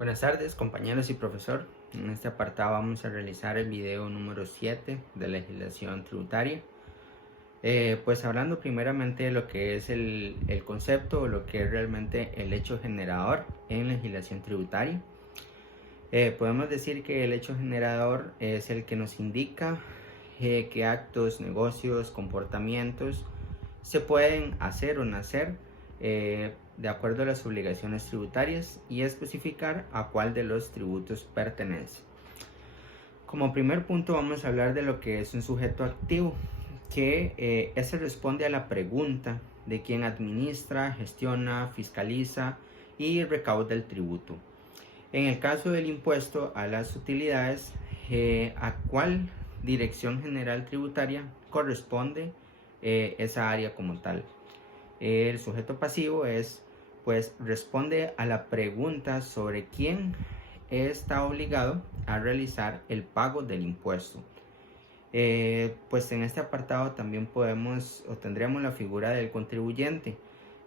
Buenas tardes, compañeros y profesor. En este apartado vamos a realizar el video número 7 de legislación tributaria. Pues hablando primeramente de lo que es el concepto o lo que es realmente el hecho generador en legislación tributaria. Podemos decir que el hecho generador es el que nos indica qué actos, negocios, comportamientos se pueden hacer o no hacer de acuerdo a las obligaciones tributarias y especificar a cuál de los tributos pertenece. Como primer punto vamos a hablar de lo que es un sujeto activo, que ese responde a la pregunta de quien administra, gestiona, fiscaliza y recauda el tributo. En el caso del impuesto a las utilidades, ¿a cuál dirección general tributaria corresponde esa área como tal? El sujeto pasivo pues responde a la pregunta sobre quién está obligado a realizar el pago del impuesto. Pues en este apartado también tendremos la figura del contribuyente,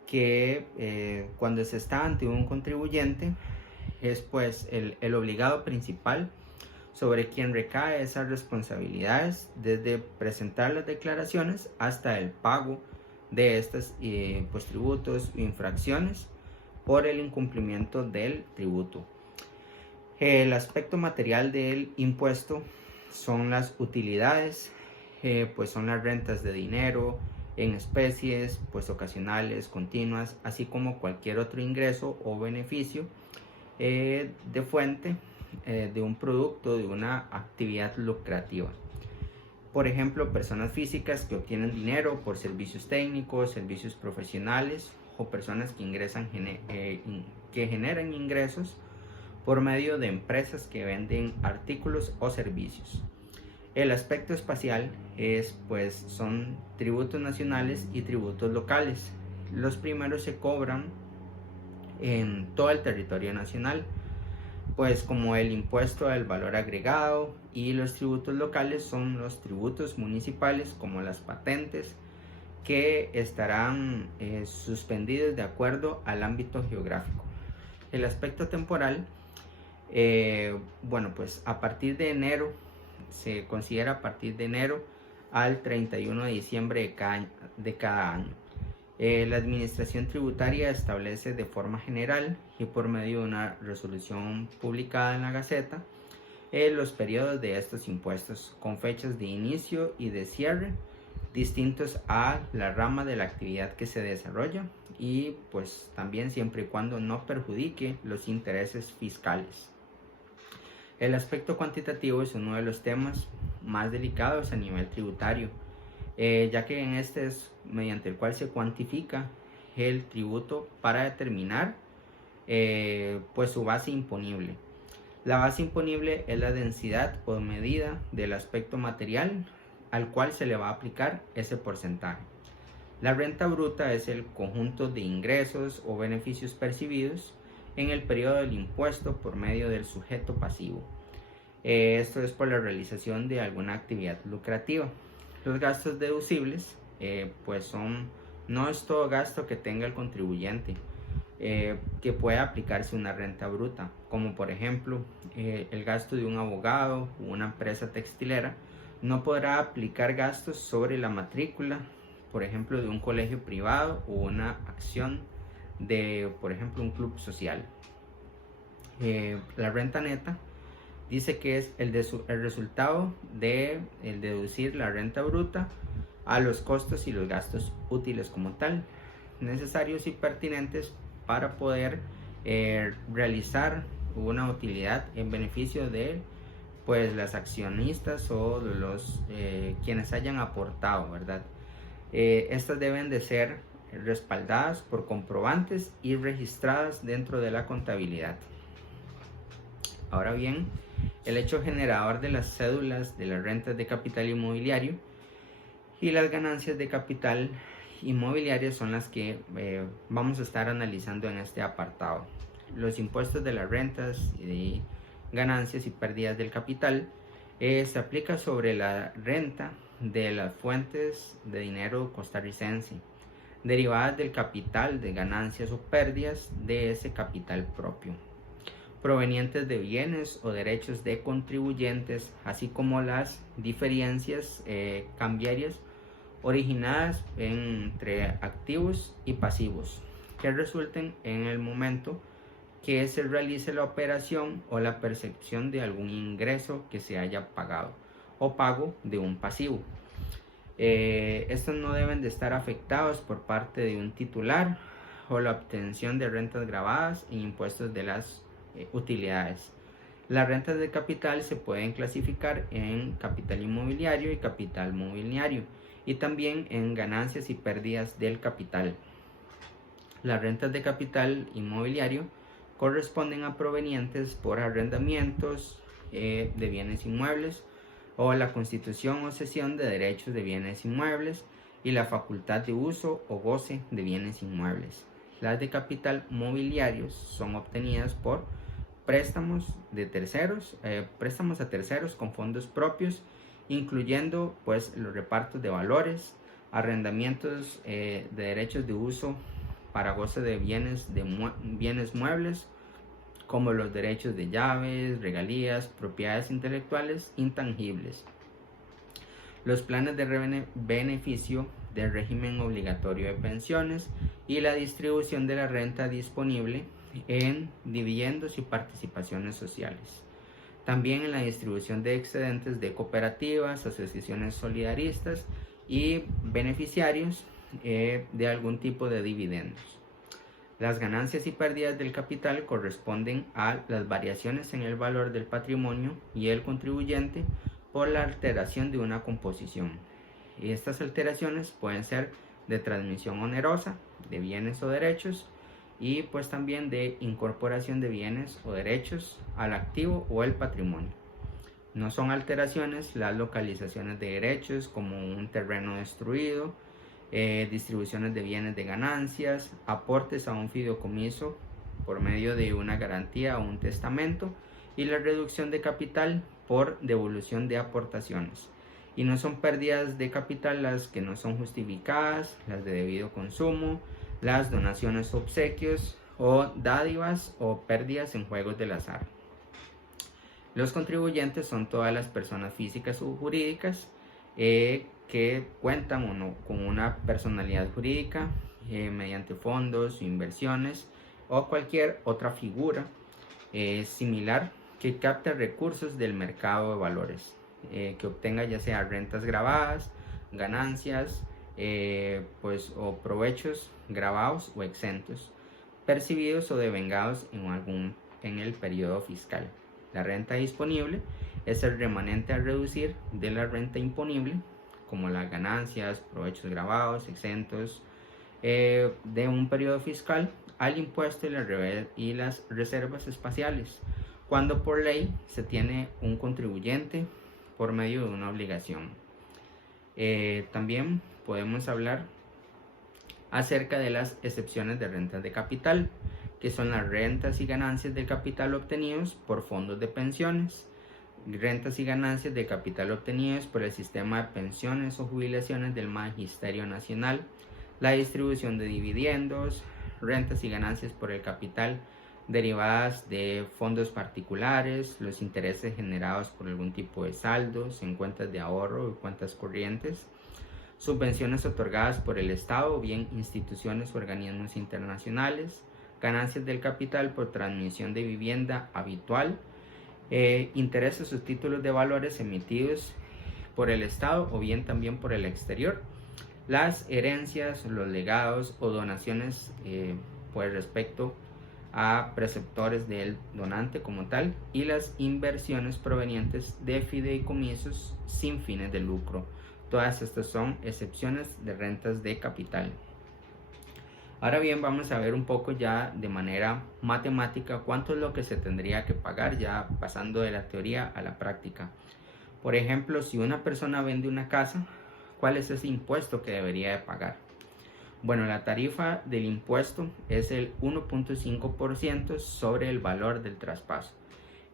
que cuando se está ante un contribuyente es pues el obligado principal sobre quien recae esas responsabilidades desde presentar las declaraciones hasta el pago de estos pues, tributos o infracciones por el incumplimiento del tributo. El aspecto material del impuesto son las utilidades, pues son las rentas de dinero en especies, pues ocasionales, continuas, así como cualquier otro ingreso o beneficio de fuente de un producto, de una actividad lucrativa. Por ejemplo, personas físicas que obtienen dinero por servicios técnicos, servicios profesionales o personas que generan ingresos por medio de empresas que venden artículos o servicios. El aspecto espacial son tributos nacionales y tributos locales. Los primeros se cobran en todo el territorio nacional, pues como el impuesto al valor agregado, y los tributos locales son los tributos municipales como las patentes, que estarán suspendidos de acuerdo al ámbito geográfico. El aspecto temporal, pues a partir de enero, se considera a partir de enero al 31 de diciembre de cada año. La administración tributaria establece de forma general y por medio de una resolución publicada en la Gaceta los periodos de estos impuestos con fechas de inicio y de cierre distintos a la rama de la actividad que se desarrolla y pues también siempre y cuando no perjudique los intereses fiscales. El aspecto cuantitativo es uno de los temas más delicados a nivel tributario, ya que en este es mediante el cual se cuantifica el tributo para determinar pues su base imponible. La base imponible es la densidad o medida del aspecto material al cual se le va a aplicar ese porcentaje. La renta bruta es el conjunto de ingresos o beneficios percibidos en el periodo del impuesto por medio del sujeto pasivo. Esto es por la realización de alguna actividad lucrativa. Los gastos deducibles no es todo gasto que tenga el contribuyente que pueda aplicarse una renta bruta, como por ejemplo el gasto de un abogado o una empresa textilera no podrá aplicar gastos sobre la matrícula, por ejemplo, de un colegio privado o una acción de, por ejemplo, un club social. La renta neta dice que es el resultado de deducir la renta bruta a los costos y los gastos útiles como tal, necesarios y pertinentes para poder realizar una utilidad en beneficio de pues las accionistas o los quienes hayan aportado, ¿verdad? Estas deben de ser respaldadas por comprobantes y registradas dentro de la contabilidad. Ahora bien, el hecho generador de las cédulas de las rentas de capital inmobiliario y las ganancias de capital inmobiliario son las que vamos a estar analizando en este apartado. Los impuestos de las rentas y ganancias y pérdidas del capital se aplica sobre la renta de las fuentes de dinero costarricense derivadas del capital de ganancias o pérdidas de ese capital propio. provenientes de bienes o derechos de contribuyentes, así como las diferencias cambiarias originadas entre activos y pasivos que resulten en el momento que se realice la operación o la percepción de algún ingreso que se haya pagado o pago de un pasivo. Estos no deben de estar afectados por parte de un titular o la obtención de rentas gravadas en impuestos de las utilidades. Las rentas de capital se pueden clasificar en capital inmobiliario y capital mobiliario, y también en ganancias y pérdidas del capital. Las rentas de capital inmobiliario corresponden a provenientes por arrendamientos de bienes inmuebles o la constitución o cesión de derechos de bienes inmuebles y la facultad de uso o goce de bienes inmuebles. Las de capital mobiliario son obtenidas por préstamos de terceros, préstamos a terceros con fondos propios, incluyendo pues los repartos de valores, arrendamientos de derechos de uso para goce de bienes muebles, como los derechos de llaves, regalías, propiedades intelectuales intangibles. Los planes de beneficio del régimen obligatorio de pensiones y la distribución de la renta disponible en dividendos y participaciones sociales. También en la distribución de excedentes de cooperativas, asociaciones solidaristas y beneficiarios de algún tipo de dividendos. Las ganancias y pérdidas del capital corresponden a las variaciones en el valor del patrimonio y el contribuyente por la alteración de una composición. Y estas alteraciones pueden ser de transmisión onerosa de bienes o derechos y pues también de incorporación de bienes o derechos al activo o el patrimonio. No son alteraciones las localizaciones de derechos como un terreno destruido, distribuciones de bienes de ganancias, aportes a un fideicomiso por medio de una garantía o un testamento y la reducción de capital por devolución de aportaciones. Y no son pérdidas de capital las que no son justificadas, las de debido consumo, las donaciones o obsequios o dádivas o pérdidas en juegos del azar. Los contribuyentes son todas las personas físicas o jurídicas que cuentan o no con una personalidad jurídica mediante fondos, inversiones o cualquier otra figura similar que capte recursos del mercado de valores, que obtenga ya sea rentas grabadas, ganancias o provechos grabados o exentos, percibidos o devengados en el periodo fiscal. La renta disponible es el remanente a reducir de la renta imponible, como las ganancias, provechos grabados, exentos de un periodo fiscal, al impuesto y las reservas espaciales, cuando por ley se tiene un contribuyente por medio de una obligación. También podemos hablar acerca de las excepciones de rentas de capital, que son las rentas y ganancias del capital obtenidos por fondos de pensiones, rentas y ganancias de capital obtenidos por el sistema de pensiones o jubilaciones del Magisterio Nacional, la distribución de dividendos, rentas y ganancias por el capital derivadas de fondos particulares, los intereses generados por algún tipo de saldos en cuentas de ahorro y cuentas corrientes, subvenciones otorgadas por el Estado o bien instituciones o organismos internacionales, ganancias del capital por transmisión de vivienda habitual, intereses o títulos de valores emitidos por el Estado o bien también por el exterior, las herencias, los legados o donaciones pues respecto a preceptores del donante como tal, y las inversiones provenientes de fideicomisos sin fines de lucro. Todas estas son excepciones de rentas de capital. Ahora bien, vamos a ver un poco ya de manera matemática cuánto es lo que se tendría que pagar, ya pasando de la teoría a la práctica. Por ejemplo, si una persona vende una casa, ¿cuál es ese impuesto que debería de pagar? Bueno, la tarifa del impuesto es el 1.5% sobre el valor del traspaso.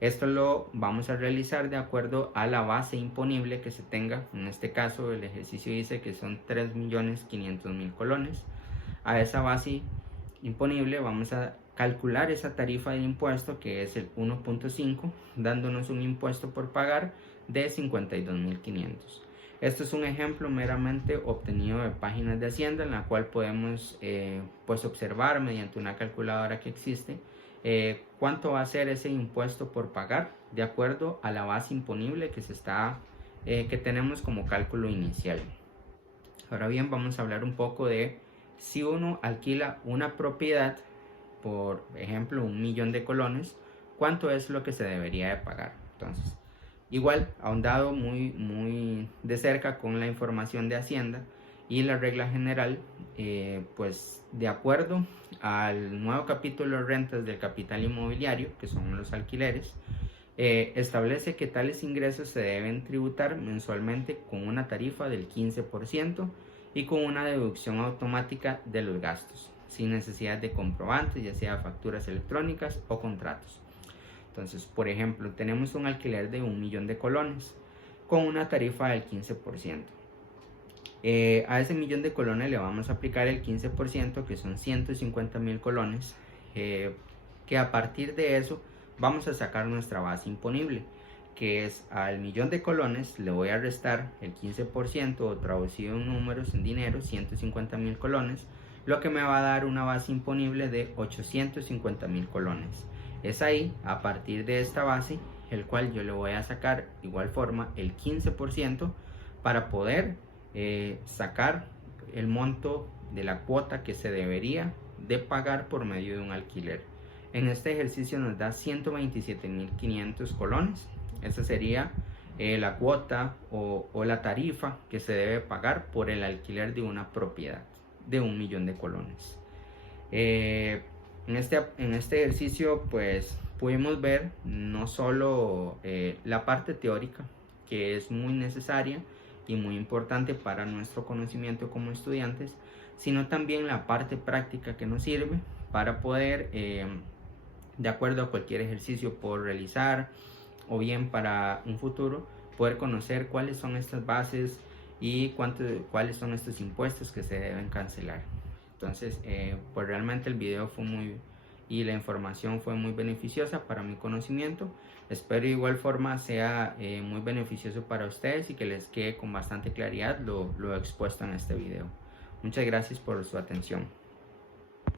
Esto lo vamos a realizar de acuerdo a la base imponible que se tenga. En este caso, el ejercicio dice que son 3.500.000 colones. A esa base imponible vamos a calcular esa tarifa de impuesto, que es el 1.5, dándonos un impuesto por pagar de 52.500. Esto es un ejemplo meramente obtenido de páginas de Hacienda, en la cual podemos pues observar mediante una calculadora que existe cuánto va a ser ese impuesto por pagar de acuerdo a la base imponible que tenemos como cálculo inicial. Ahora bien, vamos a hablar un poco de si uno alquila una propiedad, por ejemplo 1.000.000 de colones, cuánto es lo que se debería de pagar. Entonces, igual ahondado muy de cerca con la información de Hacienda y la regla general, pues de acuerdo al nuevo capítulo de rentas del capital inmobiliario, que son los alquileres, establece que tales ingresos se deben tributar mensualmente con una tarifa del 15% y con una deducción automática de los gastos, sin necesidad de comprobantes, ya sea facturas electrónicas o contratos. Entonces, por ejemplo, tenemos un alquiler de 1.000.000 de colones con una tarifa del 15%. A ese 1.000.000 de colones le vamos a aplicar el 15%, que son 150.000 colones, que a partir de eso vamos a sacar nuestra base imponible, que es al 1.000.000 de colones le voy a restar el 15%, o traducido en números, en dinero, 150.000 colones, lo que me va a dar una base imponible de 850.000 colones. Es ahí, a partir de esta base, el cual yo le voy a sacar igual forma el 15% para poder sacar el monto de la cuota que se debería de pagar por medio de un alquiler. En este ejercicio nos da 127.500 colones. Esa sería la cuota o la tarifa que se debe pagar por el alquiler de una propiedad de 1.000.000 de colones. En este ejercicio pues pudimos ver no solo la parte teórica, que es muy necesaria y muy importante para nuestro conocimiento como estudiantes, sino también la parte práctica que nos sirve para poder, de acuerdo a cualquier ejercicio por realizar o bien para un futuro, poder conocer cuáles son estas bases y cuáles son estos impuestos que se deben cancelar. Entonces, pues realmente el video y la información fue muy beneficiosa para mi conocimiento. Espero de igual forma sea muy beneficioso para ustedes y que les quede con bastante claridad lo expuesto en este video. Muchas gracias por su atención.